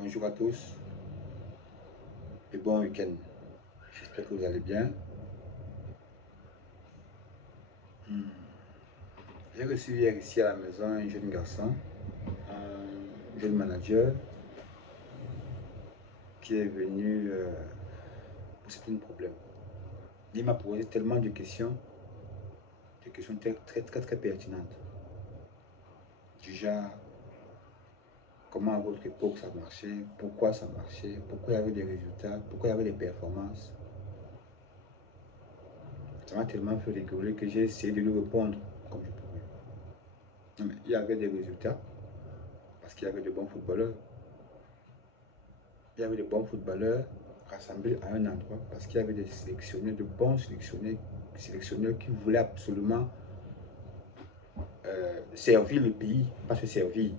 Bonjour à tous et bon week-end. J'espère que vous allez bien. J'ai reçu hier ici à la maison un jeune garçon, un jeune manager qui est venu pour certains problèmes. Il m'a posé tellement de questions très pertinentes. Du genre, comment à votre époque ça marchait, pourquoi ça marchait, pourquoi il y avait des résultats, pourquoi il y avait des performances. Ça m'a tellement fait rigoler que j'ai essayé de lui répondre comme je pouvais. Non, mais il y avait des résultats parce qu'il y avait de bons footballeurs. Il y avait de bons footballeurs rassemblés à un endroit parce qu'il y avait des sélectionneurs, de bons sélectionneurs qui voulaient absolument servir le pays, pas se servir,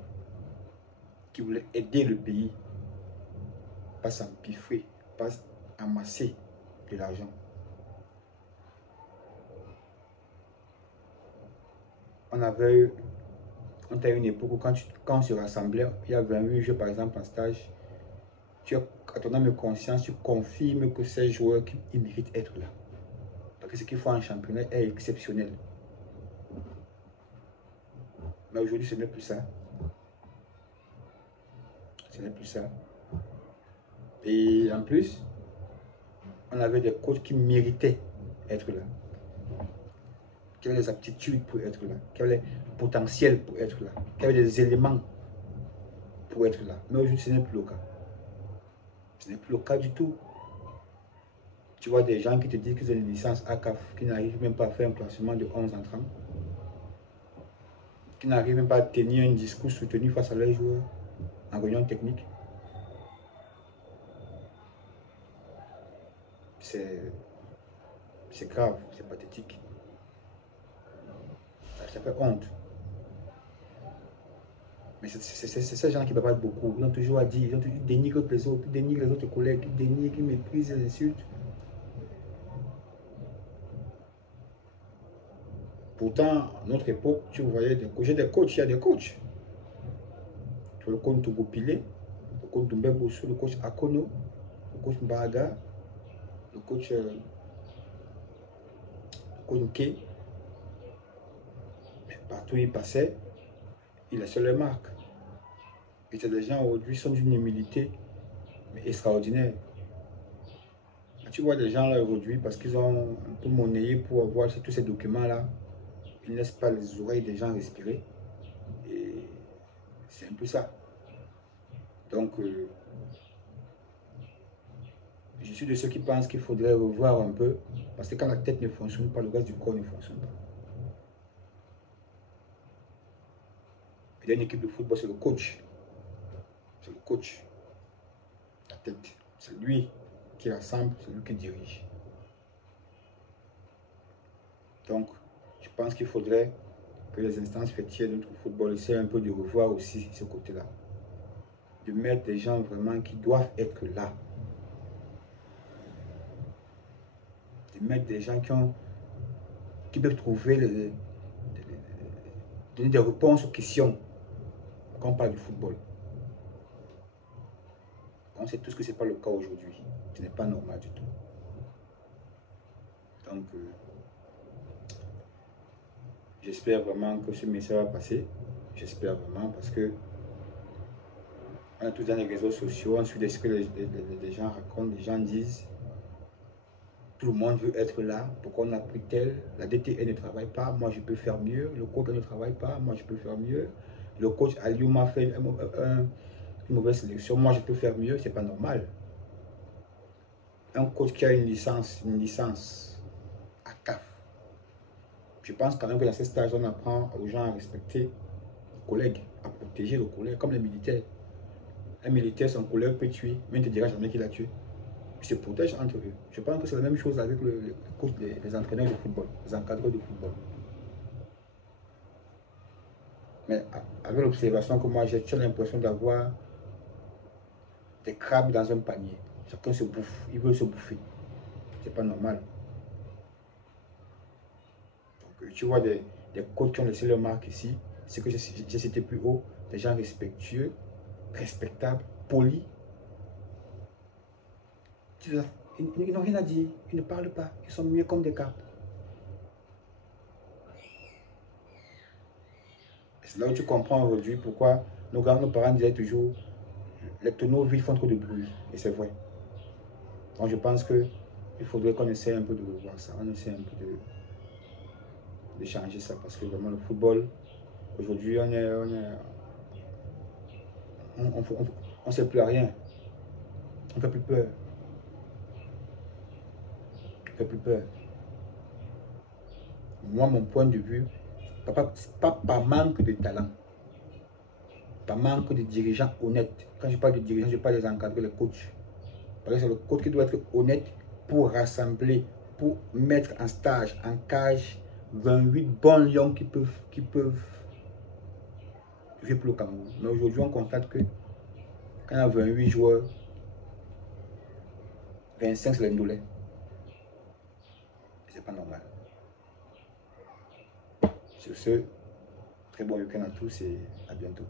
qui voulaient aider le pays, pas s'empiffrer, pas amasser de l'argent. On a une époque où quand on se rassemblait, il y avait un jeu par exemple en stage, à ton âme et conscience, tu confirmes que ces joueurs ils méritent d'être là. Parce que ce qu'il faut en championnat est exceptionnel. Mais aujourd'hui, ce n'est plus ça. Ce n'est plus ça. Et en plus, on avait des coachs qui méritaient d'être là. Qui avaient les aptitudes pour être là. Qui avaient le potentiel pour être là. Qui avaient des éléments pour être là. Mais aujourd'hui, ce n'est plus le cas. Ce n'est plus le cas du tout. Tu vois des gens qui te disent qu'ils ont une licence ACAF, qui n'arrivent même pas à faire un classement de 11 entrants, qui n'arrivent même pas à tenir un discours soutenu face à leurs joueurs en réunion technique. C'est grave, c'est pathétique. Ça fait honte. Mais c'est ces gens qui me parlent beaucoup. Ils ont toujours à dire, ils dénigrent les autres, ils dénigrent les autres collègues, ils dénigrent, ils méprisent, ils insultent. Pourtant, à notre époque, tu voyais des coachs, il y a des coachs. Tu vois le coach Togo Pilé, le coach Doumbé Bosso, le coach Akono, le coach Mbaga, le coach Nke. Mais partout où il passait, il laissait les marques. Et c'est des gens aujourd'hui sont d'une humilité mais extraordinaire. Tu vois des gens là aujourd'hui, parce qu'ils ont un peu monnayé pour avoir tous ces documents-là, ils ne laissent pas les oreilles des gens respirer. Et c'est un peu ça. Donc, je suis de ceux qui pensent qu'il faudrait revoir un peu, parce que quand la tête ne fonctionne pas, le reste du corps ne fonctionne pas. Et dans une équipe de football, c'est le coach. C'est le coach. La tête. C'est lui qui rassemble, c'est lui qui dirige. Donc, je pense qu'il faudrait que les instances fêtières de notre football essaient un peu de revoir aussi ce côté-là. De mettre des gens vraiment qui doivent être là. De mettre des gens qui peuvent trouver, donner des réponses aux questions quand on parle du football. On sait tous que ce n'est pas le cas aujourd'hui. Ce n'est pas normal du tout. Donc, j'espère vraiment que ce message va passer. J'espère vraiment parce que on a tous dans les réseaux sociaux, on suit ce que les gens racontent, les gens disent. Tout le monde veut être là. Pourquoi on a pris tel? La DTN ne travaille pas. Moi, je peux faire mieux. Le coach ne travaille pas. Moi, je peux faire mieux. Le coach Aliou m'a fait une mauvaise sélection. Moi, je peux faire mieux. C'est pas normal. Un coach qui a une licence à CAF. Je pense quand même que dans ce stage, on apprend aux gens à respecter les collègues, à protéger les collègues, comme les militaires. Un militaire, son collègue peut tuer, mais il ne te dira jamais qu'il a tué. Ils se protègent entre eux. Je pense que c'est la même chose avec les entraîneurs de football, les encadreurs de football. Mais avec l'observation que moi j'ai l'impression d'avoir des crabes dans un panier. Chacun se bouffe, ils veulent se bouffer. C'est pas normal. Donc tu vois des coachs qui ont laissé leur marque ici, ce que j'ai cité plus haut, des gens respectueux, respectables, polis. Ils n'ont rien à dire, ils ne parlent pas, ils sont mieux comme des carpes. C'est là où tu comprends aujourd'hui pourquoi nos parents disaient toujours les tonneaux vides font trop de bruit. Et c'est vrai. Donc je pense qu'il faudrait qu'on essaie un peu de revoir ça, on essaie un peu de changer ça parce que vraiment le football, aujourd'hui on ne sait plus à rien. On ne fait plus peur. On ne fait plus peur. Moi, mon point de vue, pas par manque de talent, par manque de dirigeants honnêtes. Quand je parle de dirigeants, je parle des encadrés, les coachs. Parce que c'est le coach qui doit être honnête pour rassembler, pour mettre en stage, en cage, 28 bons lions qui peuvent jouer pour le Cameroun. Mais aujourd'hui, on constate que quand il y a 28 joueurs, 25 c'est les Ndolais. C'est pas normal. Sur ce, très bon week-end à tous et à bientôt.